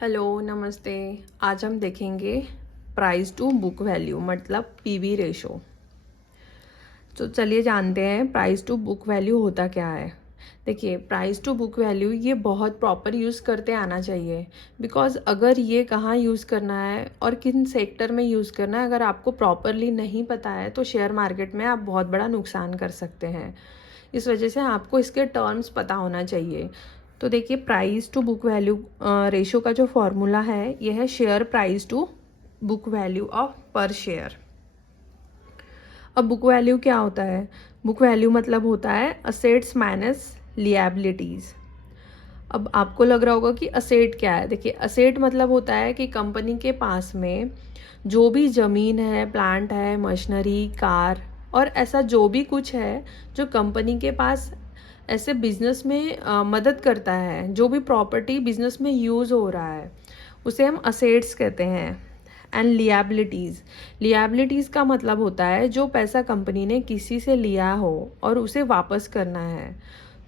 Hello नमस्ते। आज हम देखेंगे प्राइस टू बुक वैल्यू मतलब पीवी रेशो। तो चलिए जानते हैं प्राइस टू बुक वैल्यू होता क्या है। देखिए, प्राइस टू बुक वैल्यू ये बहुत प्रॉपर यूज़ करते आना चाहिए। बिकॉज अगर ये कहाँ यूज़ करना है और किन सेक्टर में यूज़ करना है, अगर आपको प्रॉपरली नहीं पता है तो शेयर मार्केट में आप बहुत बड़ा नुकसान कर सकते हैं। इस वजह से आपको इसके टर्म्स पता होना चाहिए। तो देखिए, price to book value ratio का जो फॉर्मूला है यह है share price to book value of per share. अब बुक वैल्यू क्या होता है? बुक वैल्यू मतलब होता है असेट्स माइनस लिएबिलिटीज़। अब आपको लग रहा होगा कि असेट क्या है। देखिए, असेट मतलब होता है कि कंपनी के पास में जो भी ज़मीन है, प्लांट है, मशीनरी, कार और ऐसा जो भी कुछ है जो कंपनी के पास ऐसे बिजनेस में मदद करता है, जो भी प्रॉपर्टी बिजनेस में यूज़ हो रहा है, उसे हम असेट्स कहते हैं। एंड लिएबिलिटीज़ का मतलब होता है जो पैसा कंपनी ने किसी से लिया हो और उसे वापस करना है,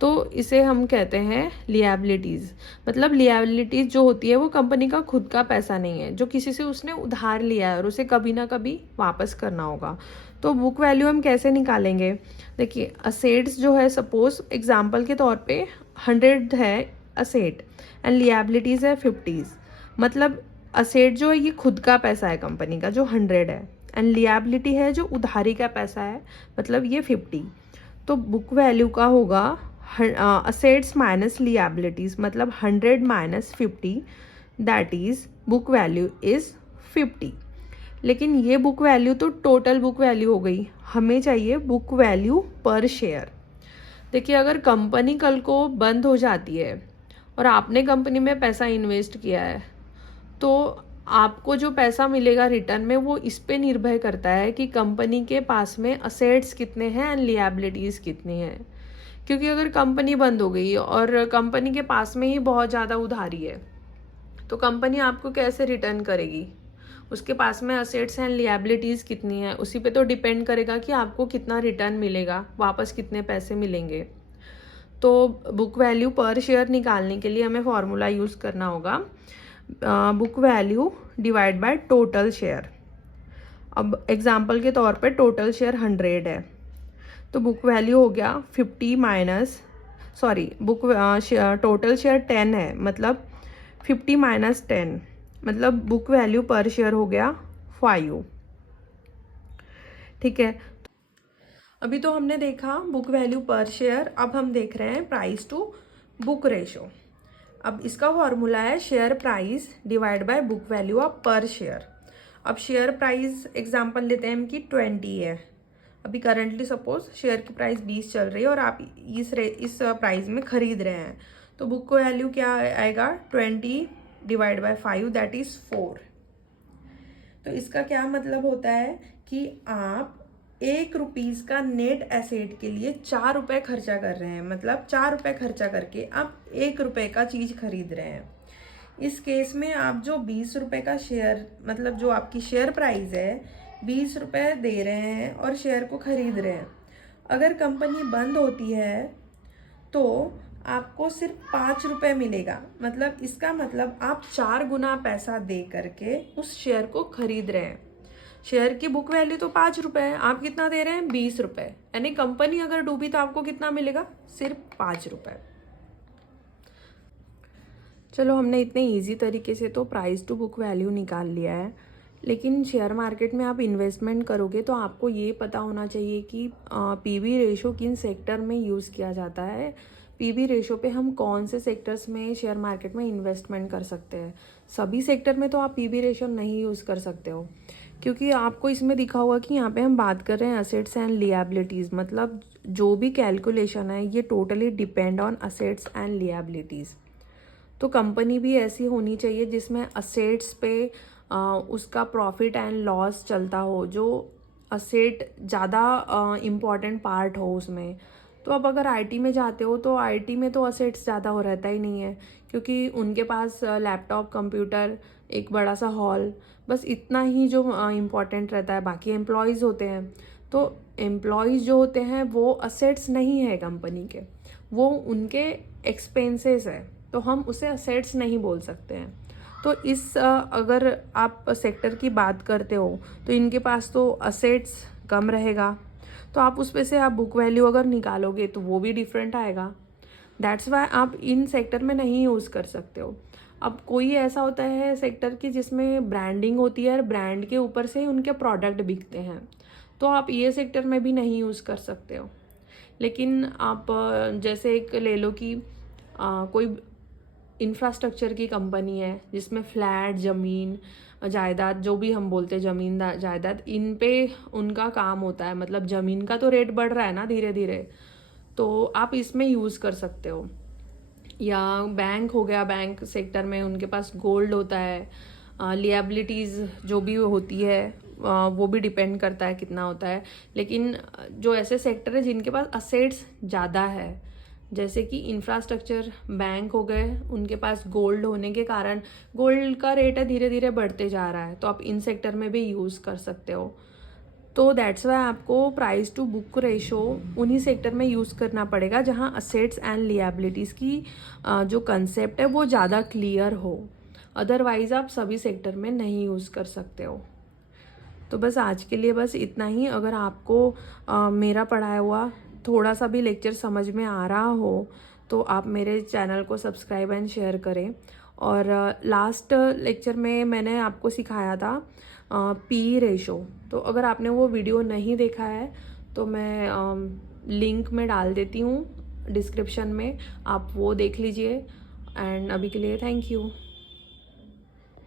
तो इसे हम कहते हैं लिएबिलिटीज़। मतलब लिएबिलिटीज़ जो होती है वो कंपनी का खुद का पैसा नहीं है, जो किसी से उसने उधार लिया है और उसे कभी ना कभी वापस करना होगा। तो बुक वैल्यू हम कैसे निकालेंगे? देखिए, असेट्स जो है, सपोज एग्जांपल के तौर पे 100 है असेट एंड लिएबिलिटीज़ है 50। मतलब असेट जो है ये खुद का पैसा है कंपनी का जो 100 है, एंड लिएबिलिटी है जो उधारी का पैसा है, मतलब ये 50। तो बुक वैल्यू का होगा असेट्स माइनस लिएबिलिटीज़, मतलब 100 minus 50, that is book value is 50। लेकिन ये बुक वैल्यू तो टोटल बुक वैल्यू हो गई, हमें चाहिए बुक वैल्यू पर शेयर। देखिए, अगर कंपनी कल को बंद हो जाती है और आपने कंपनी में पैसा इन्वेस्ट किया है, तो आपको जो पैसा मिलेगा रिटर्न में वो इस पे निर्भर करता है कि कंपनी के पास में असेट्स कितने हैं एंड लिएबिलिटीज़ कितनी हैं। क्योंकि अगर कंपनी बंद हो गई और कंपनी के पास में ही बहुत ज़्यादा उधारी है, तो कंपनी आपको कैसे रिटर्न करेगी? उसके पास में असेट्स एंड लिएबिलिटीज़ कितनी है, उसी पे तो डिपेंड करेगा कि आपको कितना रिटर्न मिलेगा, वापस कितने पैसे मिलेंगे। तो बुक वैल्यू पर शेयर निकालने के लिए हमें फॉर्मूला यूज़ करना होगा book value divide by total share. अब एग्जांपल के तौर पे टोटल शेयर 100 है, तो बुक वैल्यू हो गया 50 माइनस, सॉरी, टोटल शेयर 10 है, मतलब 50 माइनस 10, मतलब बुक वैल्यू पर शेयर हो गया 5। ठीक है, अभी तो हमने देखा बुक वैल्यू पर शेयर, अब हम देख रहे हैं प्राइस टू बुक रेशो। अब इसका फॉर्मूला है share price divide by book value of per share. अब शेयर प्राइस एग्जांपल लेते हैं हम कि 20 है। अभी करंटली सपोज शेयर की प्राइस 20 चल रही है और आप इस प्राइस में खरीद रहे हैं, तो बुक वैल्यू क्या आएगा? 20 डिवाइड बाय 5, दैट इज 4। तो इसका क्या मतलब होता है कि आप 1 रुपीज का नेट एसेट के लिए 4 रुपए खर्चा कर रहे हैं, मतलब 4 रुपए खर्चा करके आप 1 रुपए का चीज खरीद रहे हैं। इस केस में आप जो 20 रुपए का शेयर, मतलब जो आपकी शेयर प्राइस है, 20 रुपए दे रहे हैं और शेयर को खरीद रहे हैं। अगर कंपनी बंद होती है तो आपको सिर्फ 5 रुपए मिलेगा। मतलब इसका मतलब आप 4 गुना पैसा दे करके उस शेयर को खरीद रहे हैं। शेयर की बुक वैल्यू तो 5 रुपए है, आप कितना दे रहे हैं? 20 रुपए। यानी कंपनी अगर डूबी तो आपको कितना मिलेगा? सिर्फ 5 रुपए। चलो, हमने इतने इजी तरीके से तो प्राइस टू बुक वैल्यू निकाल लिया है, लेकिन शेयर मार्केट में आप इन्वेस्टमेंट करोगे तो आपको ये पता होना चाहिए कि पीवी रेशो किन सेक्टर में यूज़ किया जाता है। पीवी रेशो पे हम कौन से सेक्टर्स में शेयर मार्केट में इन्वेस्टमेंट कर सकते हैं। सभी सेक्टर में तो आप पीवी रेशो नहीं यूज़ कर सकते हो, क्योंकि आपको इसमें दिखा होगा कि यहाँ पे हम बात कर रहे हैं असेट्स एंड लिएबिलिटीज़। मतलब जो भी कैलकुलेशन है ये totally depend on assets and liabilities. तो कंपनी भी ऐसी होनी चाहिए जिसमें असेट्स पे उसका प्रॉफिट एंड लॉस चलता हो, जो असेट ज़्यादा इम्पॉर्टेंट पार्ट हो उसमें। तो अब अगर आईटी में जाते हो तो आईटी में तो असेट्स ज़्यादा हो रहता ही नहीं है, क्योंकि उनके पास लैपटॉप, कंप्यूटर, एक बड़ा सा हॉल, बस इतना ही जो इम्पॉर्टेंट रहता है। बाकी एम्प्लॉयज़ होते हैं, तो एम्प्लॉयज़ जो होते हैं वो असेट्स नहीं है कंपनी के, वो उनके एक्सपेंसेस है, तो हम उसे असेट्स नहीं बोल सकते हैं। तो अगर आप सेक्टर की बात करते हो तो इनके पास तो असेट्स कम रहेगा, तो आप उस पे से आप बुक वैल्यू अगर निकालोगे तो वो भी डिफरेंट आएगा। दैट्स वाई आप इन सेक्टर में नहीं यूज़ कर सकते हो। अब कोई ऐसा होता है सेक्टर की जिसमें ब्रांडिंग होती है और ब्रांड के ऊपर से उनके प्रोडक्ट बिकते हैं, तो आप ये सेक्टर में भी नहीं यूज़ कर सकते हो। लेकिन आप जैसे एक ले लो कि कोई इंफ्रास्ट्रक्चर की कंपनी है जिसमें फ्लैट, ज़मीन, जायदाद, जो भी हम बोलते हैं ज़मीन जायदाद, इन पे उनका काम होता है। मतलब ज़मीन का तो रेट बढ़ रहा है ना धीरे धीरे, तो आप इसमें यूज़ कर सकते हो। या बैंक हो गया, बैंक सेक्टर में उनके पास गोल्ड होता है, लिएबिलिटीज़ जो भी होती है वो भी डिपेंड करता है कितना होता है। लेकिन जो ऐसे सेक्टर है जिनके पास असेट्स ज़्यादा है, जैसे कि इंफ्रास्ट्रक्चर, बैंक हो गए, उनके पास गोल्ड होने के कारण गोल्ड का रेट है धीरे धीरे बढ़ते जा रहा है, तो आप इन सेक्टर में भी यूज़ कर सकते हो। तो दैट्स वाई आपको प्राइस टू बुक रेशो उन्हीं सेक्टर में यूज़ करना पड़ेगा जहां असेट्स एंड लिएबिलिटीज़ की जो कंसेप्ट है वो ज़्यादा क्लियर हो। अदरवाइज़ आप सभी सेक्टर में नहीं यूज़ कर सकते हो। तो बस आज के लिए बस इतना ही। अगर आपको मेरा पढ़ाया हुआ थोड़ा सा भी लेक्चर समझ में आ रहा हो तो आप मेरे चैनल को सब्सक्राइब एंड शेयर करें। और लास्ट लेक्चर में मैंने आपको सिखाया था पी रेशो, तो अगर आपने वो वीडियो नहीं देखा है तो मैं लिंक में डाल देती हूँ डिस्क्रिप्शन में, आप वो देख लीजिए। एंड अभी के लिए थैंक यू।